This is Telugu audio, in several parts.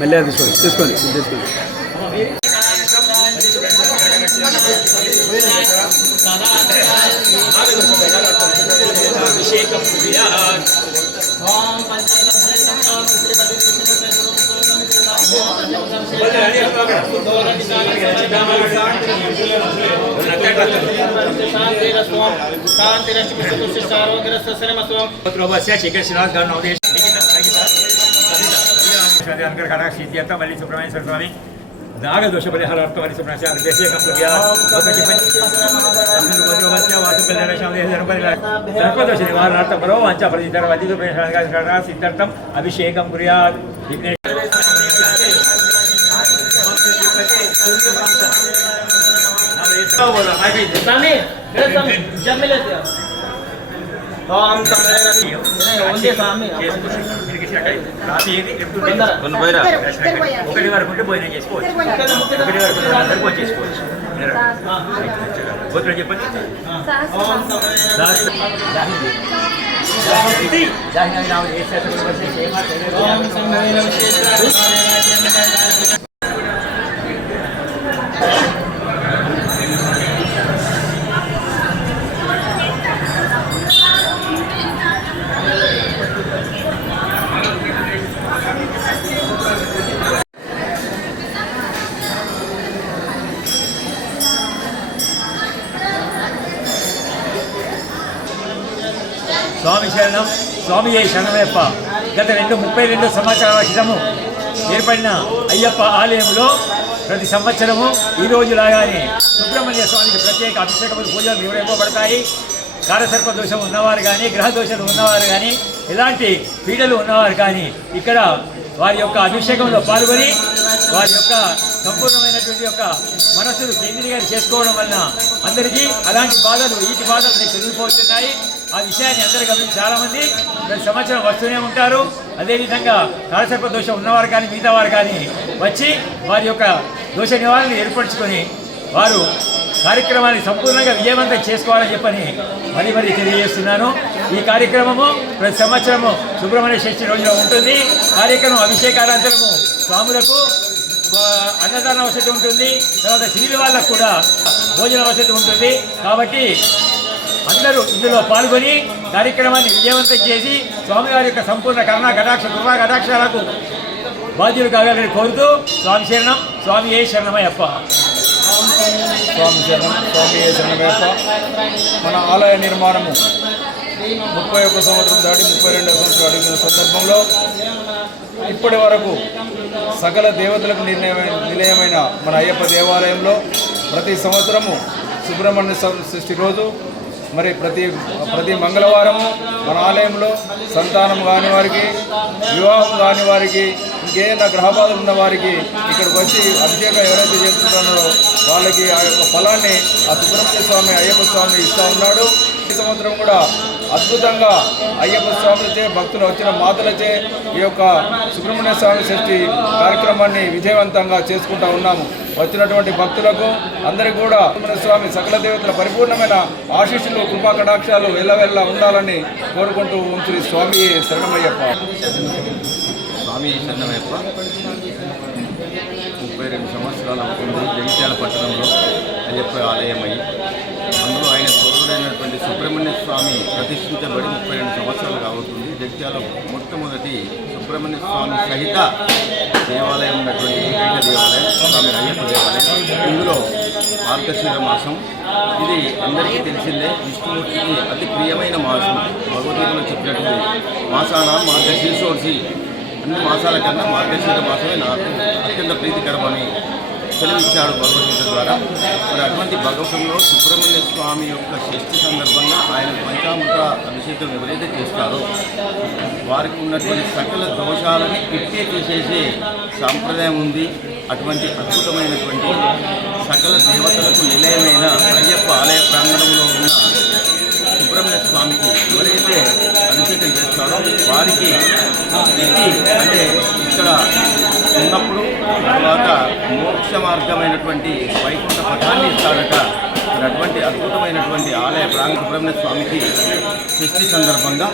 మెల్లగా తీసుకోండి తీసుకోండి ఇది తీసుకోండి అభిషేకం శేఖర్ శ్రీనివాస్ గారు ಅನಕರ ಕಡಕ ಸಿದ್ಧಿಯಂತ ಮಲ್ಲಿ ಸುಬ್ರಹ್ಮಣ್ಯ ಸ್ವಾಮಿ ನಾಗದೋಷ ಪರಿಹಾರಾರ್ಥ ಮಲ್ಲಿ ಸುಬ್ರಹ್ಮಣ್ಯ ಸ್ವಾಮಿ ದೇಶೀಯ ಕಪ್ಪಲಗ್ಯ ಸರ್ಪದೋಷ ನಿವಾರಣಾರ್ಥ ಪರೋ ವಂಚ ಪ್ರತಿತರ ವತಿ ಸುಬ್ರಹ್ಮಣ್ಯ ಸಿದ್ಧಾರ್ಥಂ ಅಭಿಷೇಕಂ ಕುರ್ಯಾತ್ ವಿಘ್ನೇಶ बोला भाई जब मिले थे ఒకటి వరకు ఉంటే భోజనం చేసుకోవచ్చు. ఒకటి వరకు ఉంటే అందరూ చెప్పండి. ఓం శరణం స్వామి ఏ శరణమయ్యప్ప గత రెండు ముప్పై రెండు సంవత్సరాల క్రితము ఏర్పడిన అయ్యప్ప ఆలయంలో ప్రతి సంవత్సరము ఈ రోజు లాగానే సుబ్రహ్మణ్య స్వామికి ప్రత్యేక అభిషేకములు పూజలు వివరింపబడతాయి. కారసర్ప దోషం ఉన్నవారు కానీ గ్రహ దోషాలు ఉన్నవారు కానీ ఎలాంటి పీడలు ఉన్నవారు కానీ ఇక్కడ వారి యొక్క అభిషేకంలో పాల్గొని వారి యొక్క సంపూర్ణమైనటువంటి యొక్క మనస్సును కేంద్రీకరణ చేసుకోవడం వలన అందరికీ అలాంటి బాధలు ఈటి బాధలు తొలగిపోతున్నాయి. ఆ విషయాన్ని అందరూ గమనించి చాలామంది ప్రతి సంవత్సరం వస్తూనే ఉంటారు. అదేవిధంగా కాలసర్ప దోషం ఉన్నవారు కానీ మిగతా వారు కానీ వచ్చి వారి యొక్క దోష నివారణ ఏర్పరచుకొని వారు కార్యక్రమాన్ని సంపూర్ణంగా విజయవంతం చేసుకోవాలని చెప్పని మరీ మరీ తెలియజేస్తున్నాను. ఈ కార్యక్రమము ప్రతి సంవత్సరము సుబ్రహ్మణ్య షష్ఠి రోజున ఉంటుంది. కార్యక్రమం అభిషేకానంతరము స్వాములకు అన్నదాన వసతి ఉంటుంది. తర్వాత సివిల్ వాళ్ళకు కూడా భోజన వసతి ఉంటుంది. కాబట్టి అందరూ ఇందులో పాల్గొని కార్యక్రమాన్ని విజయవంతం చేసి స్వామివారి యొక్క సంపూర్ణ కరుణా కటాక్ష కృపా కటాక్షాలకు బాధ్యులు కావాలని కోరుతూ స్వామి శరణం స్వామి ఏ శరణమయ్యప్ప. స్వామి శరణం స్వామి ఏ శరణమయ్యప్ప. మన ఆలయ నిర్మాణము ముప్పై ఒక్క సంవత్సరం దాటి ముప్పై రెండవ సంవత్సరం అడిగిన సందర్భంలో ఇప్పటి వరకు సకల దేవతలకు నిర్ణయమైన నిలయమైన మన అయ్యప్ప దేవాలయంలో ప్రతి సంవత్సరము సుబ్రహ్మణ్య స్వామి సృష్టి రోజు మరి ప్రతి ప్రతి మంగళవారము మన ఆలయంలో సంతానం కాని వారికి వివాహం కాని వారికి ఇంకేదైనా గ్రహబాధలు ఉన్న వారికి ఇక్కడికి వచ్చి అభిషేకం ఎవరైతే చేస్తున్నారో వాళ్ళకి ఆ యొక్క ఫలాన్ని ఆ సుబ్రహ్మణ్య స్వామి అయ్యప్ప స్వామి ఇస్తూ ఉన్నాడు. ఈ సంవత్సరం కూడా అద్భుతంగా అయ్యప్ప స్వామిలచే భక్తులు వచ్చిన మాతలచే ఈ యొక్క సుబ్రహ్మణ్య స్వామి షష్ఠి కార్యక్రమాన్ని విజయవంతంగా చేసుకుంటా ఉన్నాము. వచ్చినటువంటి భక్తులకు అందరికీ కూడా సుబ్రహ్మణ్య స్వామి సకల దేవతల పరిపూర్ణమైన ఆశీస్సులు కృపా కటాక్షాలు వెళ్ళవెళ్ళ ఉండాలని కోరుకుంటూ ఉంచి స్వామి శరణమయ్యప్ప. స్వామి శరణమయ్యప్ప ముప్పై రెండు సంవత్సరాలు అవుతుంది జగిత్యాల పట్టణంలో అయ్యప్ప ఆలయం అయ్యి సోదరుడైనటువంటి సుబ్రహ్మణ్య స్వామి ప్రతిష్ఠించబడి ముప్పై రెండు సంవత్సరాలు అవుతుంది జగిత్యాల మొట్టమొదటి సుబ్రహ్మణ్య స్వామి సహిత దేవాలయం ఉన్నటువంటి ఏకైక దేవాలయం స్వామి అయ్యప్ప దేవాలయం. ఇందులో మార్గశిర మాసం. ఇది అందరికీ తెలిసిందే. విష్ణుమూర్తికి అతి ప్రియమైన మాసం. భగవద్గీతలో చెప్పినట్టు మాసాన మార్గశీర్షోర్షి అన్ని మాసాల కన్నా మార్గశీర మాసమే నాకు అత్యంత ప్రీతికరమని సెలవిచ్చాడు భగవద్గీత ద్వారా. మరి అటువంటి భగవంతుల్లో సుబ్రహ్మణ్య స్వామి యొక్క షష్ఠి సందర్భంగా ఆయన పంచామృత అభిషేకం ఎవరైతే చేస్తారో వారికి ఉన్నటువంటి సకల దోషాలని ఇట్టే తీసేసే సాంప్రదాయం ఉంది. అటువంటి అద్భుతమైనటువంటి సకల దేవతలకు నిలయ తర్వాత మోక్ష మార్గమైనటువంటి వైకుంఠ పథాన్ని ఇస్తాడట. అటువంటి అద్భుతమైనటువంటి ఆలయ ప్రాంగ సుబ్రహ్మణ్య స్వామికి షష్ఠి సందర్భంగా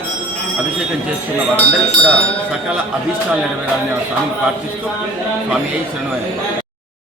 అభిషేకం చేస్తున్న వారందరికీ కూడా సకల అభీష్టాలు నెరవేరాలని ఆ స్వామిని ప్రార్థిస్తూ స్వామి శరణమైన